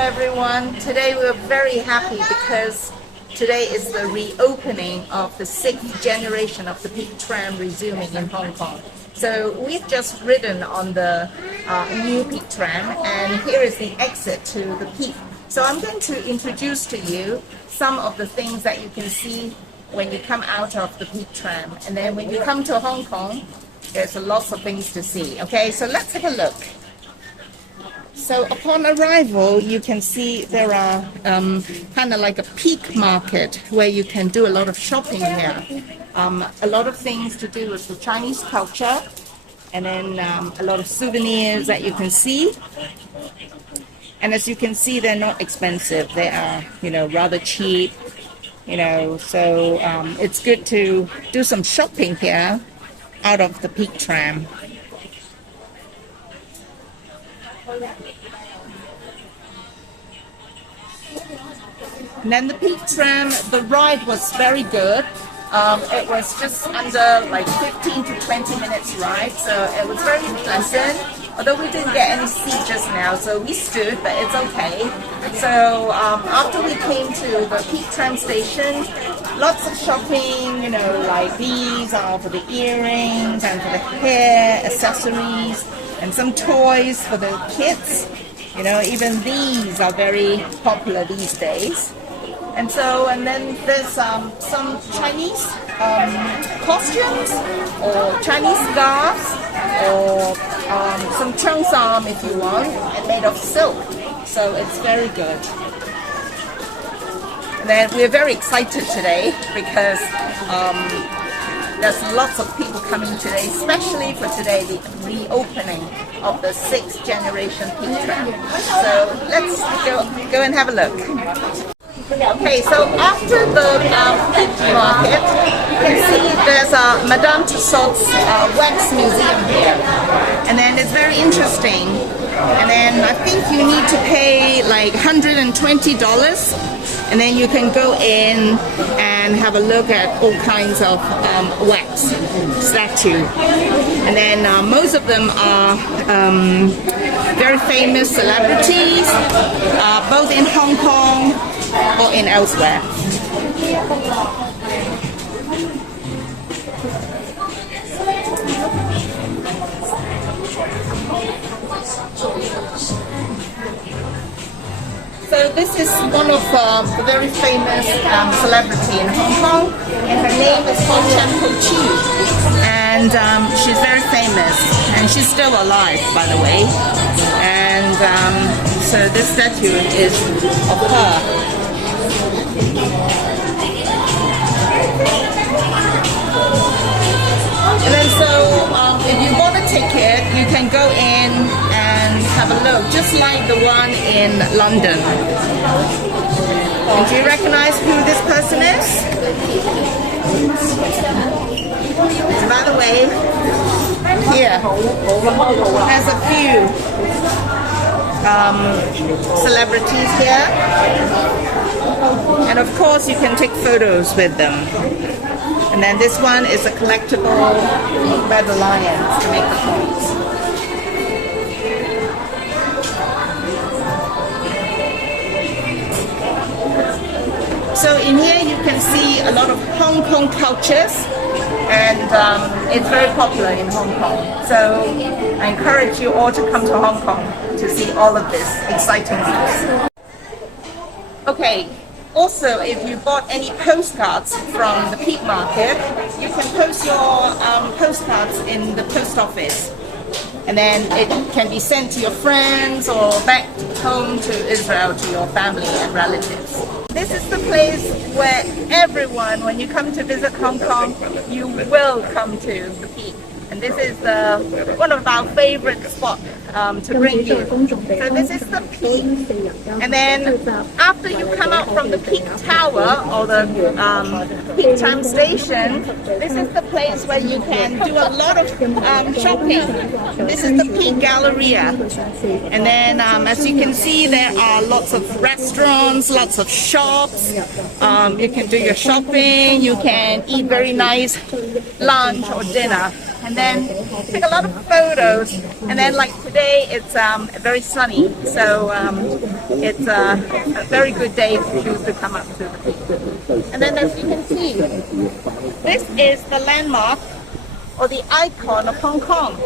Everyone. Today we're very happy because today is the reopening of the 6th generation of the Peak Tram resuming in Hong Kong. So we've just ridden on the new Peak Tram, and here is the exit to the Peak. So I'm going to introduce to you some of the things that you can see when you come out of the Peak Tram, and then when you come to Hong Kong, there's lots of things to see. Okay, so let's have a look. So upon arrival, you can see there are kind of like a peak market where you can do a lot of shopping here. A lot of things to do with the Chinese culture, and then a lot of souvenirs that you can see. And as you can see, they're not expensive. They are, rather cheap, so it's good to do some shopping here out of the Peak Tram. And then the Peak Tram, the ride was very good. It was just under like 15 to 20 minutes ride, so it was very pleasant. Although we didn't get any seat just now, so we stood, but it's okay. So after we came to the Peak Tram station, lots of shopping, like these are for the earrings and for the hair, accessories, and some toys for the kids. Even these are very popular these days. And then there's some Chinese costumes, or Chinese scarves, or some cheongsam if you want, and made of silk. So it's very good. And then we're very excited today because there's lots of people coming today, especially for today, the reopening of the 6th generation Peak Tram. So let's go and have a look. Okay, so after the Peak Market, you can see there's a Madame Tussauds wax museum here, and then it's very interesting. And then I think you need to pay like $120, and then you can go in and have a look at all kinds of wax statue. And then most of them are very famous celebrities, both in Hong Kong or in elsewhere. So this is one of the very famous celebrity in Hong Kong, and her name is Chi, and she's very famous, and she's still alive, by the way. And so this statue is of her. And then if you bought a ticket, you can go in and have a look, just like the one in London. And do you recognize who this person is? By the way, here has a few celebrities here. And of course, you can take photos with them. And then this one is a collectible by the lions to make the points. So in here you can see a lot of Hong Kong cultures, and it's very popular in Hong Kong. So I encourage you all to come to Hong Kong to see all of this exciting news. Okay, also if you bought any postcards from the Peak Market, you can post your postcards in the post office. And then it can be sent to your friends or back home to Israel to your family and relatives. This is the place where everyone, when you come to visit Hong Kong, you will come to the Peak. And this is one of our favorite spots to bring you. So this is the Peak. And then after you come out from the Peak Tower or the Peak Tram station, this is the place where you can do a lot of shopping. This is the Peak Galleria. And then as you can see, there are lots of restaurants, lots of shops. You can do your shopping, you can eat very nice lunch or dinner. And then take a lot of photos, and then like today it's very sunny, so it's a very good day to choose to come up to the Peak. And then as you can see, this is the landmark or the icon of Hong Kong.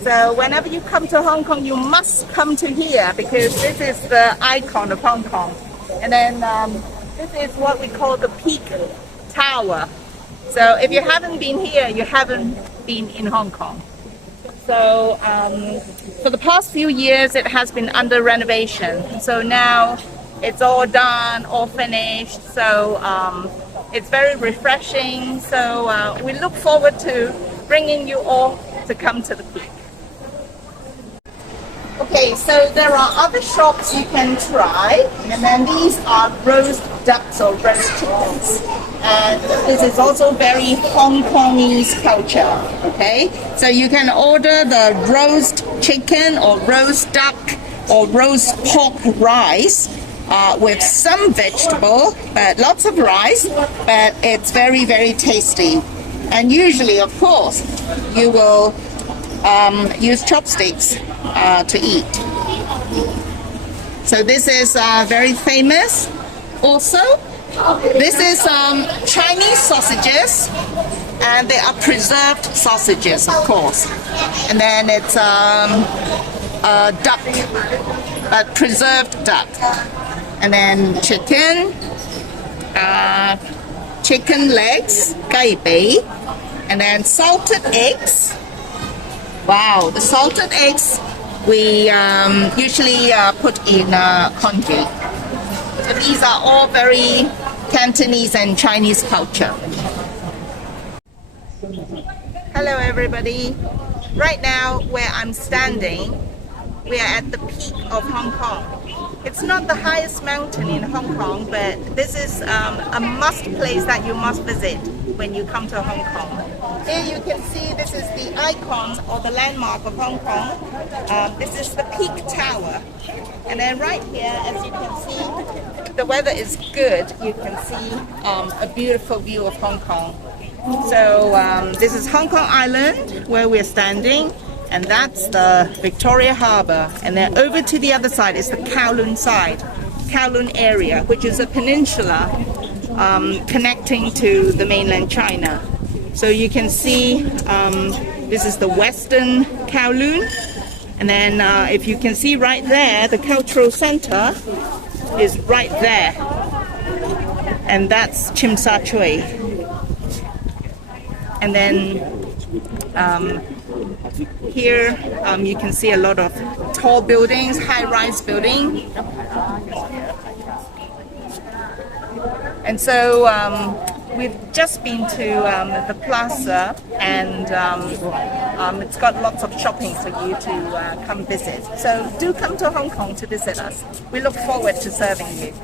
So whenever you come to Hong Kong, you must come to here because this is the icon of Hong Kong. And then this is what we call the Peak Tower. So if you haven't been here, you haven't been in Hong Kong. So for the past few years, it has been under renovation. So now it's all done, all finished. So it's very refreshing. So we look forward to bringing you all to come to the Peak. Okay, so there are other shops you can try, and then these are roast ducks or roast chickens. And this is also very Hong Kongese culture, okay? So you can order the roast chicken or roast duck or roast pork rice with some vegetable, but lots of rice, but it's very, very tasty. And usually, of course, you will use chopsticks to eat. So this is very famous. Also, this is Chinese sausages, and they are preserved sausages, of course. And then it's duck, preserved duck. And then chicken, chicken legs, 雞髀, and then salted eggs. Wow, the salted eggs we usually put in congee. So these are all very Cantonese and Chinese culture. Hello everybody. Right now where I'm standing, we are at the peak of Hong Kong. It's not the highest mountain in Hong Kong, but this is a must place that you must visit when you come to Hong Kong. Here you can see this is the icon or the landmark of Hong Kong. This is the Peak Tower. And then right here, as you can see, the weather is good. You can see a beautiful view of Hong Kong. So this is Hong Kong Island where we're standing. And that's the Victoria Harbour. And then over to the other side is the Kowloon side, Kowloon area, which is a peninsula connecting to the mainland China. So you can see this is the western Kowloon. And then if you can see right there, the cultural center is right there. And that's Chim Sa Tsui. And then here you can see a lot of tall buildings, high-rise building. And so we've just been to the plaza, and it's got lots of shopping for you to come visit. So do come to Hong Kong to visit us. We look forward to serving you.